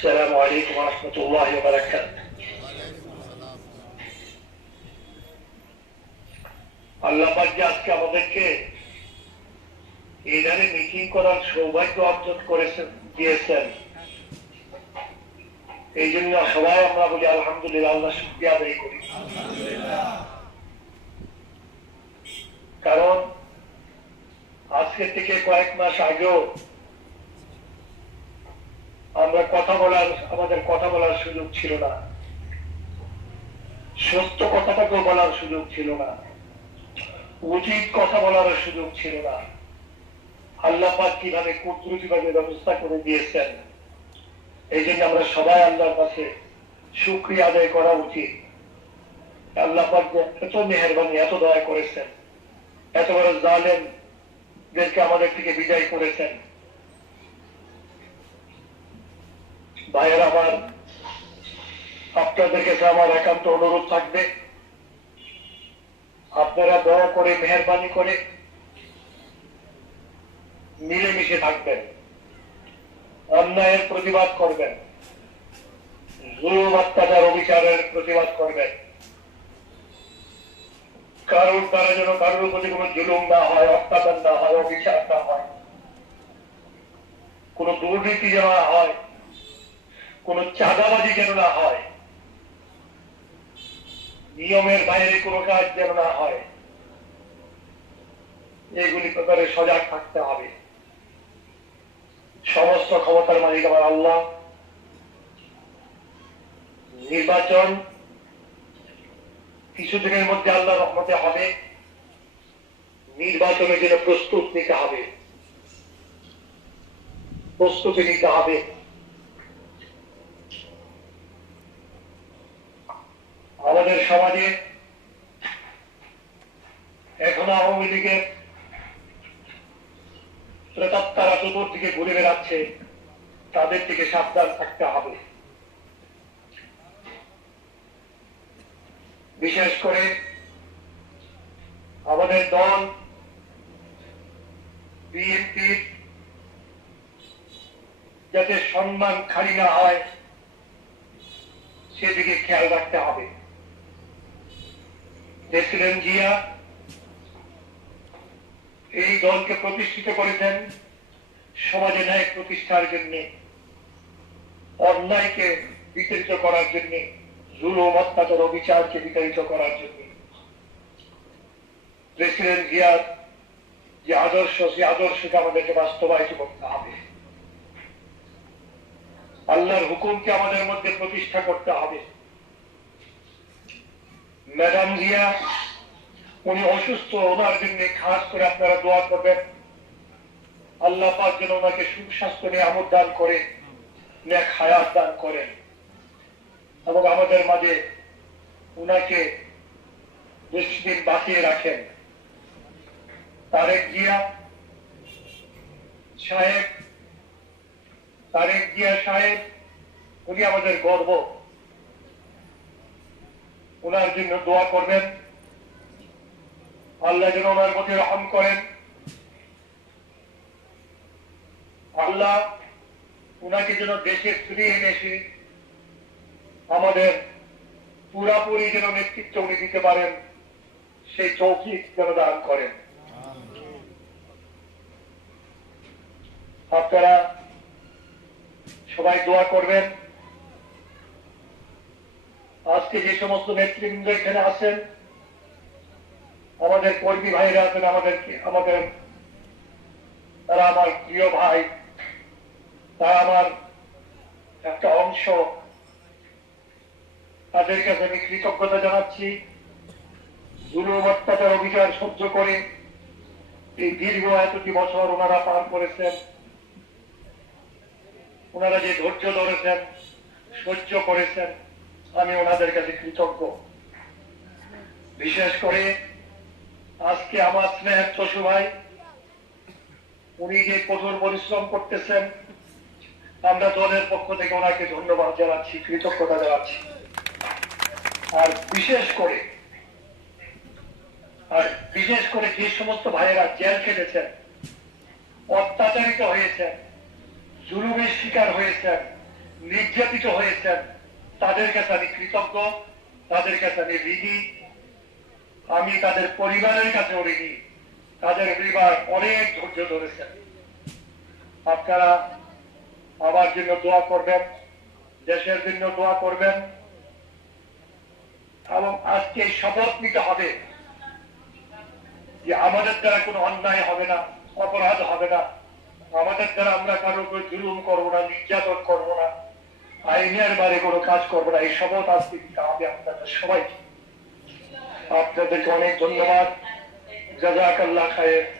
السلام عليكم ورحمة الله وبركاته আল্লাহ পাক যে আজকে আমাদেরকে এখানে মিটিং করার সৌভাগ্য অর্জন করেছেন দিয়েছেন এই জন্য সবাই আমরা বলি আলহামদুলিল্লাহ আল্লাহ শুক্রিয়া আদায় করি কারণ আজকে থেকে কয়েক মাস আগেও আমরা কথা বলার, আমাদের কথা বলার সুযোগ ছিল না। সত্য কথাটাকেও বলার সুযোগ ছিল না। উচিত কথা বলার সুযোগ ছিল না। আল্লাহ পাক কীভাবে কুদরতিভাবে ব্যবস্থা করে দিয়েছেন, এই জন্য আমরা সবাই আল্লাহর কাছে সুক্রিয়া আদায় করা উচিত। আল্লাহ পাক এত মেহরবানি, এত দয়া করেছেন, এত বড় জালেমদেরকে আমাদের থেকে বিদায় করেছেন। ভাইয়ের আমার, আপনাদের কাছে আমার একান্ত অনুরোধ থাকবে। আপনারা দয়া করে মেহরবানি করে মিলেমিশে থাকবেন। অন্যায়ের প্রতিবাদ করবেন। অত্যাচার অবিচারের প্রতিবাদ করবেন। কারোর দ্বারা যেন কারোর প্রতি কোনো জুলুম না হয়, অত্যাচার না হয়, অবিচার না হয়, কোন দুর্নীতি যেন হয় কোন চাঁদাবাজি যেন না হয়। নিয়মের বাইরে কোনো কাজ যেন না হয়। এইগুলি ব্যাপারে সজাগ থাকতে হবে। সমস্ত ক্ষমতার মালিক আমার আল্লাহ। নির্বাচন কিছুদিনের মধ্যে আল্লাহ রহমতে হবে। নির্বাচনের জন্য প্রস্তুত নিতে হবে। প্রস্তুতি নিতে হবে আমাদের সমাজে এখনও আওয়ামী লীগের প্রেতাত্মারা চতুর্দিকে ঘুরে বেড়াচ্ছে, তাদের থেকে সাবধান থাকতে হবে। বিশেষ করে আমাদের দল বিএনপির যাতে সম্মান খালি না হয়, সেদিকে খেয়াল রাখতে হবে। প্রেসিডেন্ট জিয়া এই দলকে প্রতিষ্ঠিত করেছেন সমাজে ন্যায় প্রতিষ্ঠার জন্য, অন্যায়কে বিতাড়িত করার জন্য, জুলুম, অত্যাচার, অবিচারকে বিতাড়িত করার জন্য। প্রেসিডেন্ট জিয়ার যে আদর্শ, সেই আদর্শকে আমাদেরকে বাস্তবায়িত করতে হবে। আল্লাহর হুকুমকে আমাদের মধ্যে প্রতিষ্ঠা করতে হবে। ম্যাডাম জিয়া, উনি অসুস্থ, ওনার জন্য খাস করে আপনারা দোয়া করবেন। আল্লাহ পাক যেন ওনাকে সুস্বাস্থ্য নিয়ে আমদ দান করে, নেক হায়াত দান করেন। এবং আমাদের মাঝে উনাকে বেশি দিন বাঁচিয়ে রাখেন। তারেক জিয়া সাহেব, তারেক জিয়া সাহেব, উনি আমাদের গর্ব। ওনার জন্য দোয়া করবেন। আল্লাহ যেন ওনার প্রতি রহম করেন। আল্লাহ উনাকে যেন দেশে ফিরিয়ে এনে এসে আমাদের পুরাপুরি যেন নেতৃত্ব উনি দিতে পারেন, সেই চৌকি যেন দান করেন। আপনারা সবাই দোয়া করবেন। আজকে যে সমস্ত নেতৃবৃন্দ এখানে আছেন, আমাদের কর্মী ভাইরা আছেন আমাদের আমাদের, তারা আমার প্রিয় ভাই, তারা আমার একটা অংশ। তাদের কাছে আমি কৃতজ্ঞতা জানাচ্ছি। জুলুম অত্যাচার অভিযান সহ্য করে এই দীর্ঘ এতটি বছর ওনারা পার করেছেন। ওনারা যে ধৈর্য ধরেছেন, সহ্য করেছেন। আমি ওনাদের কাছে কৃতজ্ঞ। বিশেষ করে আজকে আমার স্নেহের চশু ভাই, উনি যে কঠোর পরিশ্রম করতেছেন, আমরা দলের পক্ষ থেকে ওনাকে ধন্যবাদ জানাচ্ছি, কৃতজ্ঞতা জানাচ্ছি। আর বিশেষ করে, আর বিশেষ করে যে সমস্ত ভাইয়েরা জেল খেটেছেন, অত্যাচারিত হয়েছেন, জুলুমের শিকার হয়েছেন, নির্যাতিত হয়েছেন তাদের কাছে আমি কৃতজ্ঞ, তাদের কাছে আমি ঋণী। আমি তাদের পরিবারের কাছে ঋণী। তাদের পরিবার অনেক ধৈর্য ধরেছেন আপনারা আমার জন্য দোয়া করবেন, দেশের জন্য দোয়া করবেন। এবং আজকে শপথ নিতে হবে যে আমাদের দ্বারা কোনো অন্যায় হবে না, অপরাধ হবে না। আমাদের দ্বারা আমরা উপর জুলুম করব না, নির্যাতন করব না। আইনের বাইরে কোনো কাজ করব না। এই শপথ থেকে আমি আপনাদের সবাইকে। আপনাদেরকে অনেক ধন্যবাদ। জাজাকাল্লাহ খায়ের।